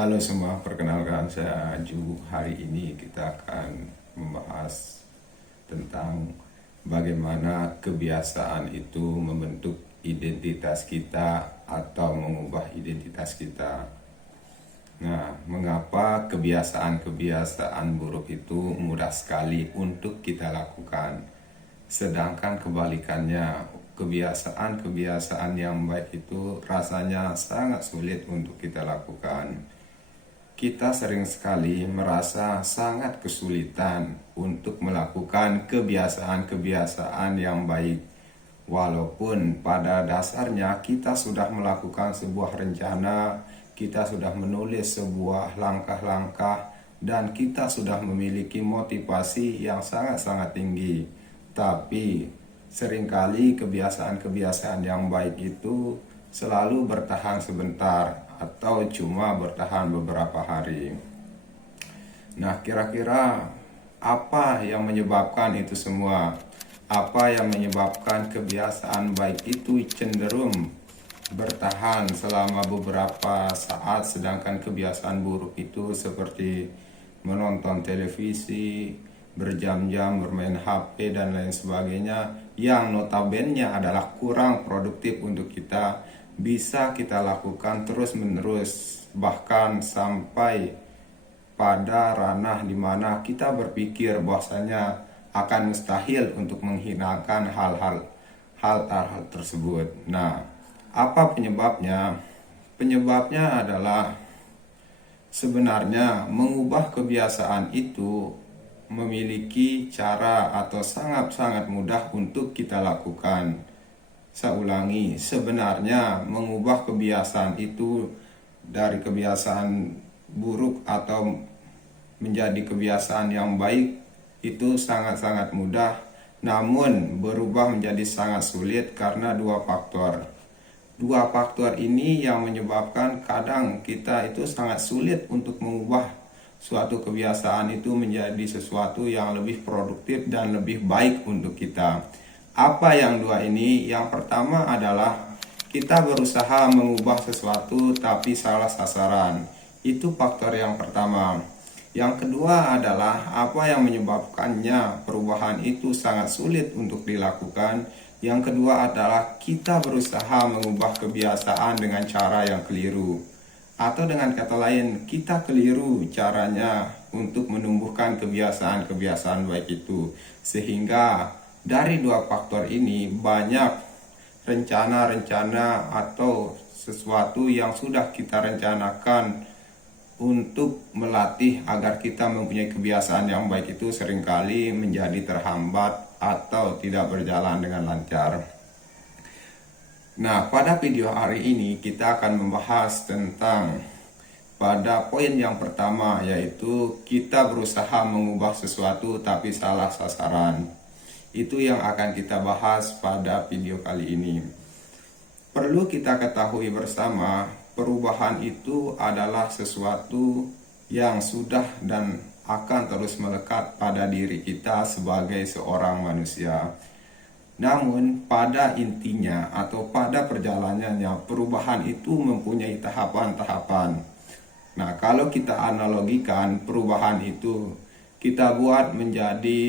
Halo semua, perkenalkan saya Aju. Hari ini kita akan membahas tentang bagaimana kebiasaan itu membentuk identitas kita atau mengubah identitas kita. Nah, mengapa kebiasaan-kebiasaan buruk itu mudah sekali untuk kita lakukan, sedangkan kebalikannya, kebiasaan-kebiasaan yang baik itu rasanya sangat sulit untuk kita lakukan. Kita sering sekali merasa sangat kesulitan untuk melakukan kebiasaan-kebiasaan yang baik. Walaupun pada dasarnya kita sudah melakukan sebuah rencana, kita sudah menulis sebuah langkah-langkah, dan kita sudah memiliki motivasi yang sangat-sangat tinggi. Tapi seringkali kebiasaan-kebiasaan yang baik itu selalu bertahan sebentar atau cuma bertahan beberapa hari. Nah, kira-kira apa yang menyebabkan itu semua? Apa yang menyebabkan kebiasaan baik itu cenderung bertahan selama beberapa saat, sedangkan kebiasaan buruk itu seperti menonton televisi, berjam-jam bermain HP dan lain sebagainya, yang notabene adalah kurang produktif untuk kita, bisa kita lakukan terus-menerus, bahkan sampai pada ranah di mana kita berpikir bahwasanya akan mustahil untuk menghilangkan hal-hal tersebut. Nah, apa penyebabnya? Penyebabnya adalah sebenarnya mengubah kebiasaan itu memiliki cara atau sangat-sangat mudah untuk kita lakukan. Saya ulangi, sebenarnya mengubah kebiasaan itu dari kebiasaan buruk atau menjadi kebiasaan yang baik itu sangat-sangat mudah, namun berubah menjadi sangat sulit karena dua faktor. Dua faktor ini yang menyebabkan kadang kita itu sangat sulit untuk mengubah suatu kebiasaan itu menjadi sesuatu yang lebih produktif dan lebih baik untuk kita. Apa yang dua ini? Yang pertama adalah kita berusaha mengubah sesuatu tapi salah sasaran. Itu faktor yang pertama. Yang kedua adalah apa yang menyebabkannya perubahan itu sangat sulit untuk dilakukan. Yang kedua adalah kita berusaha mengubah kebiasaan dengan cara yang keliru. Atau dengan kata lain, kita keliru caranya untuk menumbuhkan kebiasaan-kebiasaan baik itu. Sehingga dari dua faktor ini banyak rencana-rencana atau sesuatu yang sudah kita rencanakan untuk melatih agar kita mempunyai kebiasaan yang baik itu seringkali menjadi terhambat atau tidak berjalan dengan lancar. Nah, pada video hari ini kita akan membahas tentang pada poin yang pertama, yaitu kita berusaha mengubah sesuatu tapi salah sasaran. Itu yang akan kita bahas pada video kali ini. Perlu kita ketahui bersama, perubahan itu adalah sesuatu yang sudah dan akan terus melekat pada diri kita sebagai seorang manusia. Namun pada intinya atau pada perjalanannya, perubahan itu mempunyai tahapan-tahapan. Nah, kalau kita analogikan perubahan itu, kita buat menjadi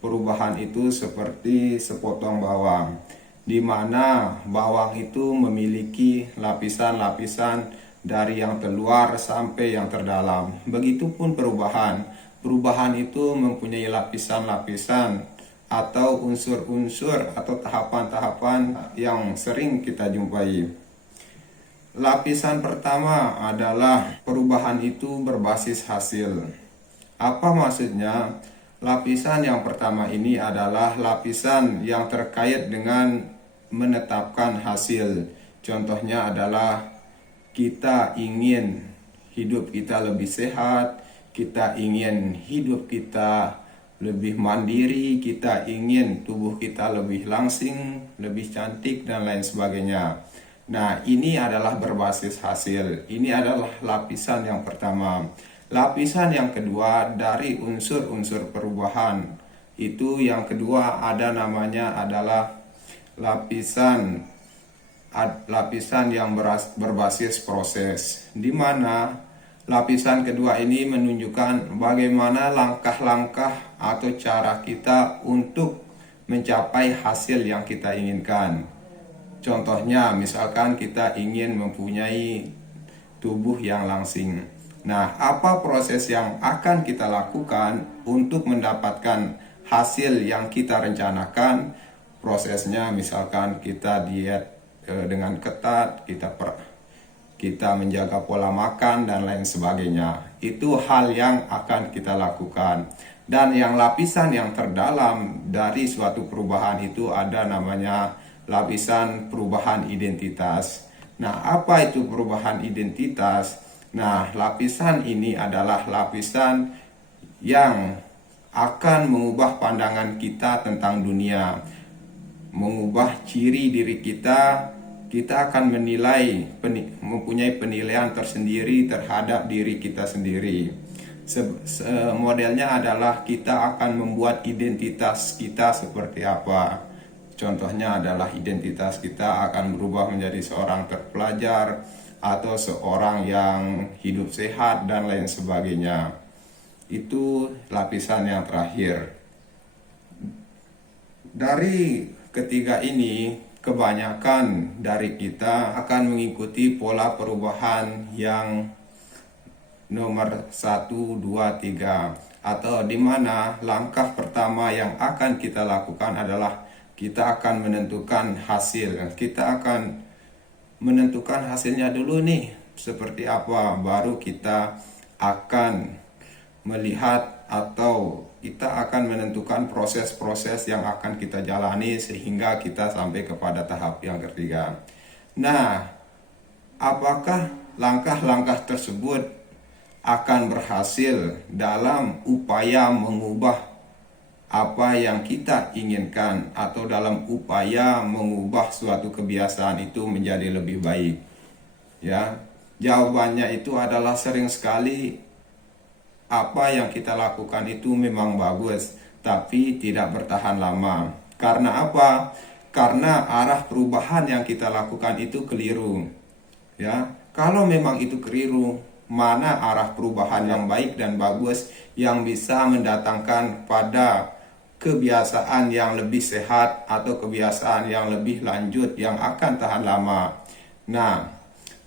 perubahan itu seperti sepotong bawang, di mana bawang itu memiliki lapisan-lapisan dari yang terluar sampai yang terdalam. Begitupun perubahan itu mempunyai lapisan-lapisan atau unsur-unsur atau tahapan-tahapan yang sering kita jumpai. Lapisan pertama adalah perubahan itu berbasis hasil. Apa maksudnya? Lapisan yang pertama ini adalah lapisan yang terkait dengan menetapkan hasil. Contohnya adalah kita ingin hidup kita lebih sehat, kita ingin hidup kita lebih mandiri, kita ingin tubuh kita lebih langsing, lebih cantik, dan lain sebagainya. Nah, ini adalah berbasis hasil. Ini adalah lapisan yang pertama. Lapisan yang kedua dari unsur-unsur perubahan. Itu yang kedua ada namanya adalah lapisan lapisan yang berbasis proses, di mana lapisan kedua ini menunjukkan bagaimana langkah-langkah atau cara kita untuk mencapai hasil yang kita inginkan. Contohnya, misalkan kita ingin mempunyai tubuh yang langsing. Nah, apa proses yang akan kita lakukan untuk mendapatkan hasil yang kita rencanakan? Prosesnya misalkan kita diet dengan ketat, kita menjaga pola makan dan lain sebagainya. Itu hal yang akan kita lakukan. Dan yang lapisan yang terdalam dari suatu perubahan itu ada namanya lapisan perubahan identitas. Nah, apa itu perubahan identitas? Nah, lapisan ini adalah lapisan yang akan mengubah pandangan kita tentang dunia, mengubah ciri diri kita. Kita akan mempunyai penilaian tersendiri terhadap diri kita sendiri. Modelnya adalah kita akan membuat identitas kita seperti apa. Contohnya adalah identitas kita akan berubah menjadi seorang terpelajar atau seorang yang hidup sehat dan lain sebagainya. Itu lapisan yang terakhir. Dari ketiga ini, kebanyakan dari kita akan mengikuti pola perubahan yang nomor 1, 2, 3, atau di mana langkah pertama yang akan kita lakukan adalah kita akan menentukan hasil. Kita akan menentukan hasilnya dulu nih seperti apa, baru kita akan melihat atau kita akan menentukan proses-proses yang akan kita jalani sehingga kita sampai kepada tahap yang ketiga. Nah, apakah langkah-langkah tersebut akan berhasil dalam upaya mengubah apa yang kita inginkan atau dalam upaya mengubah suatu kebiasaan itu menjadi lebih baik? Ya, jawabannya itu adalah sering sekali apa yang kita lakukan itu memang bagus, tapi tidak bertahan lama. Karena apa? Karena arah perubahan yang kita lakukan itu keliru. Ya, kalau memang itu keliru, mana arah perubahan yang baik dan bagus yang bisa mendatangkan pada kebiasaan yang lebih sehat atau kebiasaan yang lebih lanjut yang akan tahan lama. Nah,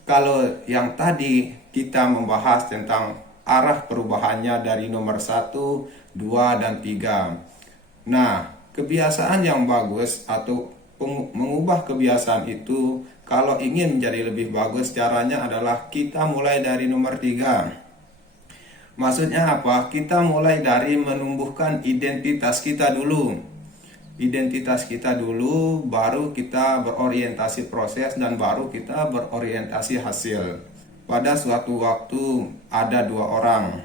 kalau yang tadi kita membahas tentang arah perubahannya dari nomor 1, 2, dan 3. Nah, kebiasaan yang bagus atau mengubah kebiasaan itu, kalau ingin menjadi lebih bagus, caranya adalah kita mulai dari nomor 3. Maksudnya apa? Kita mulai dari menumbuhkan identitas kita dulu. Identitas kita dulu, baru kita berorientasi proses, dan baru kita berorientasi hasil. Pada suatu waktu ada 2 orang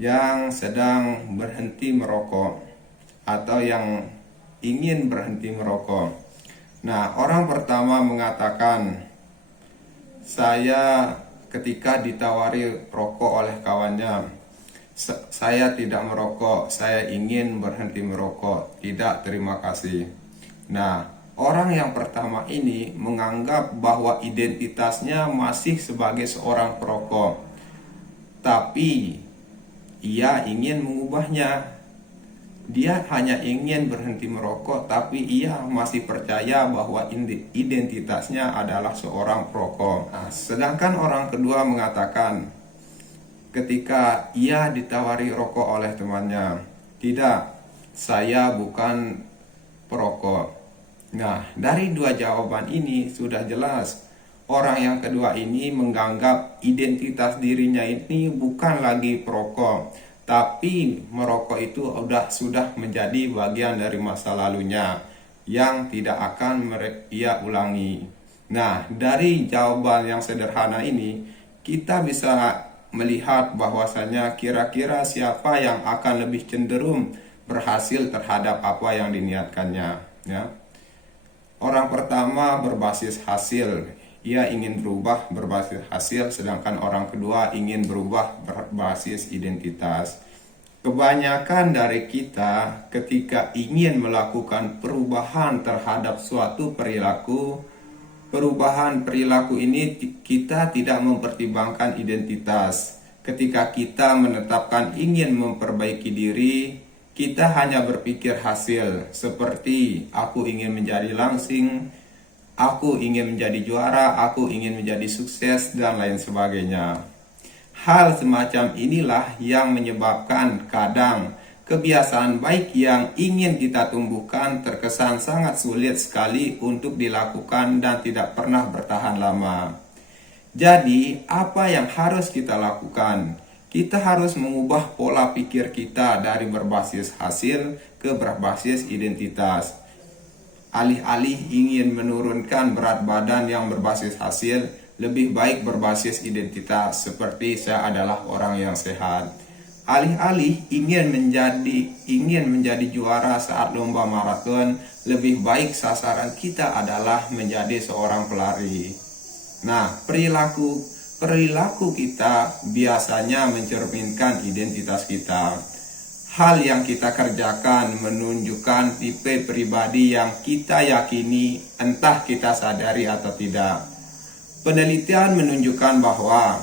yang sedang berhenti merokok atau yang ingin berhenti merokok. Nah, orang pertama mengatakan, saya ketika ditawari rokok oleh kawannya, saya tidak merokok, saya ingin berhenti merokok, tidak, terima kasih. Nah, orang yang pertama ini menganggap bahwa identitasnya masih sebagai seorang perokok, tapi ia ingin mengubahnya. Dia hanya ingin berhenti merokok, tapi ia masih percaya bahwa identitasnya adalah seorang perokok. Nah, sedangkan orang kedua mengatakan, ketika ia ditawari rokok oleh temannya, tidak, saya bukan perokok. Nah, dari 2 jawaban ini sudah jelas orang yang kedua ini menganggap identitas dirinya ini bukan lagi perokok, tapi merokok itu sudah menjadi bagian dari masa lalunya yang tidak akan ia ulangi. Nah, dari jawaban yang sederhana ini kita bisa melihat bahwasanya kira-kira siapa yang akan lebih cenderung berhasil terhadap apa yang diniatkannya, ya. Orang pertama berbasis hasil, ia ingin berubah berbasis hasil, sedangkan orang kedua ingin berubah berbasis identitas. Kebanyakan dari kita ketika ingin melakukan perubahan terhadap suatu perilaku, perubahan perilaku ini kita tidak mempertimbangkan identitas. Ketika kita menetapkan ingin memperbaiki diri, kita hanya berpikir hasil, seperti aku ingin menjadi langsing, aku ingin menjadi juara, aku ingin menjadi sukses, dan lain sebagainya. Hal semacam inilah yang menyebabkan kadang kebiasaan baik yang ingin kita tumbuhkan terkesan sangat sulit sekali untuk dilakukan dan tidak pernah bertahan lama. Jadi, apa yang harus kita lakukan? Kita harus mengubah pola pikir kita dari berbasis hasil ke berbasis identitas. Alih-alih ingin menurunkan berat badan yang berbasis hasil, lebih baik berbasis identitas, seperti saya adalah orang yang sehat. Alih-alih ingin menjadi juara saat lomba maraton, lebih baik sasaran kita adalah menjadi seorang pelari. Nah, perilaku kita biasanya mencerminkan identitas kita. Hal yang kita kerjakan menunjukkan tipe pribadi yang kita yakini, entah kita sadari atau tidak. Penelitian menunjukkan bahwa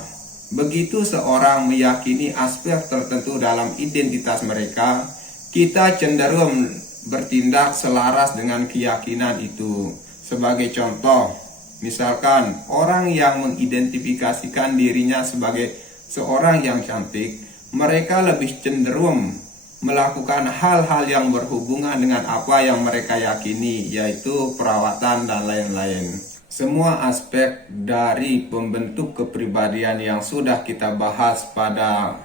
begitu seorang meyakini aspek tertentu dalam identitas mereka, kita cenderung bertindak selaras dengan keyakinan itu. Sebagai contoh, misalkan orang yang mengidentifikasikan dirinya sebagai seorang yang cantik, mereka lebih cenderung melakukan hal-hal yang berhubungan dengan apa yang mereka yakini, yaitu perawatan dan lain-lain. Semua aspek dari pembentuk kepribadian yang sudah kita bahas pada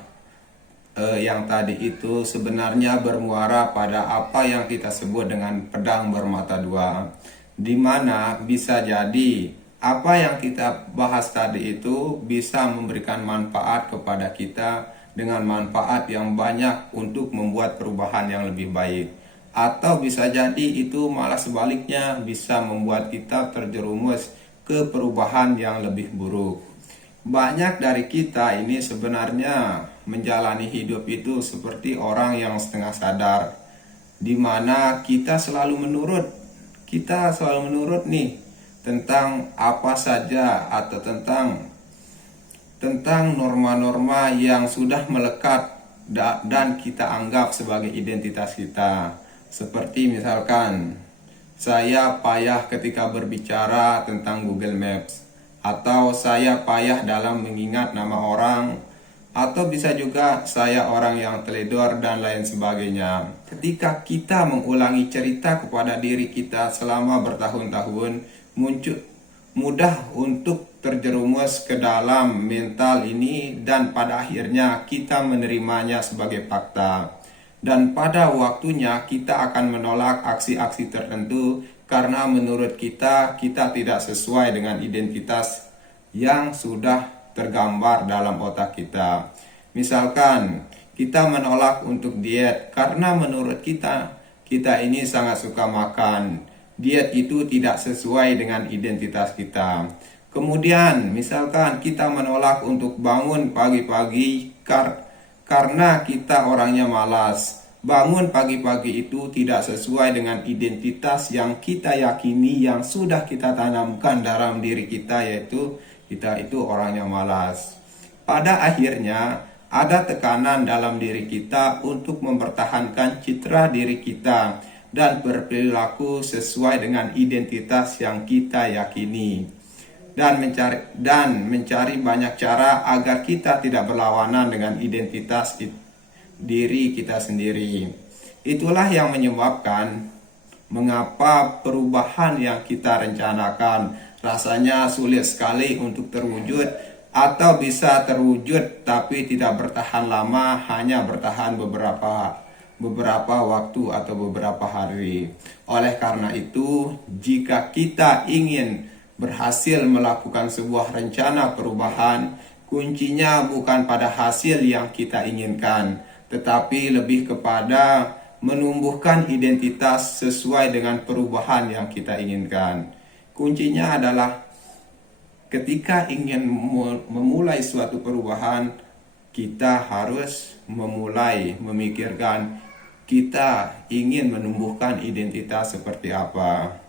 yang tadi itu sebenarnya bermuara pada apa yang kita sebut dengan pedang bermata dua, di mana bisa jadi apa yang kita bahas tadi itu bisa memberikan manfaat kepada kita dengan manfaat yang banyak untuk membuat perubahan yang lebih baik. Atau bisa jadi itu malah sebaliknya, bisa membuat kita terjerumus ke perubahan yang lebih buruk. Banyak dari kita ini sebenarnya menjalani hidup itu seperti orang yang setengah sadar, di mana kita selalu menurut nih tentang apa saja atau tentang norma-norma yang sudah melekat dan kita anggap sebagai identitas kita. Seperti misalkan, saya payah ketika berbicara tentang Google Maps, atau saya payah dalam mengingat nama orang, atau bisa juga saya orang yang teledor dan lain sebagainya. Ketika kita mengulangi cerita kepada diri kita selama bertahun-tahun, mudah untuk terjerumus ke dalam mental ini dan pada akhirnya kita menerimanya sebagai fakta. Dan pada waktunya kita akan menolak aksi-aksi tertentu karena menurut kita tidak sesuai dengan identitas yang sudah tergambar dalam otak kita. Misalkan kita menolak untuk diet karena menurut kita ini sangat suka makan. Diet itu tidak sesuai dengan identitas kita. Kemudian misalkan kita menolak untuk bangun pagi-pagi karena kita orangnya malas. Bangun pagi-pagi itu tidak sesuai dengan identitas yang kita yakini, yang sudah kita tanamkan dalam diri kita, yaitu kita itu orangnya malas. Pada akhirnya ada tekanan dalam diri kita untuk mempertahankan citra diri kita dan berperilaku sesuai dengan identitas yang kita yakini. Dan mencari banyak cara agar kita tidak berlawanan dengan identitas diri kita sendiri. Itulah yang menyebabkan mengapa perubahan yang kita rencanakan rasanya sulit sekali untuk terwujud, atau bisa terwujud tapi tidak bertahan lama, hanya bertahan beberapa waktu atau beberapa hari. Oleh karena itu, jika kita ingin berhasil melakukan sebuah rencana perubahan, kuncinya bukan pada hasil yang kita inginkan, tetapi lebih kepada menumbuhkan identitas sesuai dengan perubahan yang kita inginkan. Kuncinya adalah ketika ingin memulai suatu perubahan, kita harus memulai memikirkan kita ingin menumbuhkan identitas seperti apa.